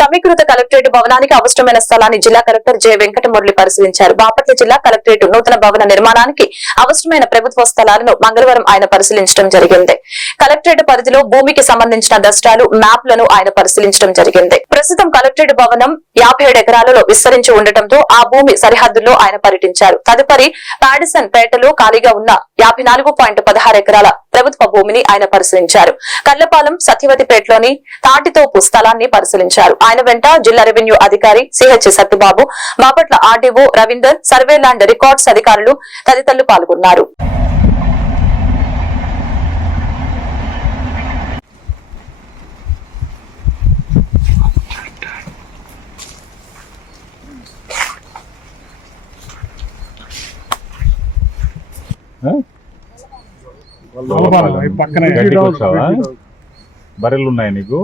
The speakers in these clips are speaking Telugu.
సమీకృత కలెక్టరేట్ భవనానికి అవసరమైన స్థలాన్ని జిల్లా కలెక్టర్ జె వెంకటమురళి పరిశీలించారు. బాపట్ల జిల్లా కలెక్టరేట్ నూతన భవన నిర్మాణానికి అవసరమైన ప్రభుత్వ స్థలాలను మంగళవారం ఆయన పరిశీలించడం జరిగింది. కలెక్టరేట్ పరిధిలో భూమికి సంబంధించిన దస్త్రాలు, మ్యాప్లను ఆయన పరిశీలించడం జరిగింది. ప్రస్తుతం కలెక్టరేట్ భవనం 57 ఎకరాలలో విస్తరించి ఉండటంతో ఆ భూమి సరిహద్దుల్లో ఆయన పర్యటించారు. తదుపరి పాడిసన్ పేటలో ఖాళీగా ఉన్న 54.16 ఎకరాల ప్రభుత్వ భూమిని ఆయన పరిశీలించారు. కల్లపాలెం సత్యవతిపేటలోని తాటితోపు స్థలాన్ని పరిశీలించారు. ఆయన వెంట జిల్లా రెవెన్యూ అధికారి CH Satyababu, Bapatla RDO Ravinder, survey land records అధికారులు తదితరులు పాల్గొన్నారు. బర్రెలు ఉన్నాయి నీకు?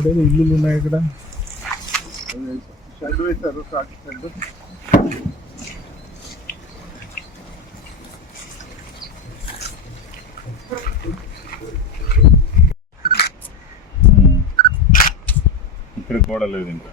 ఇల్లు ఉన్నాయి ఇక్కడ. ఇక్కడ గోడ లేదు ఇంకా.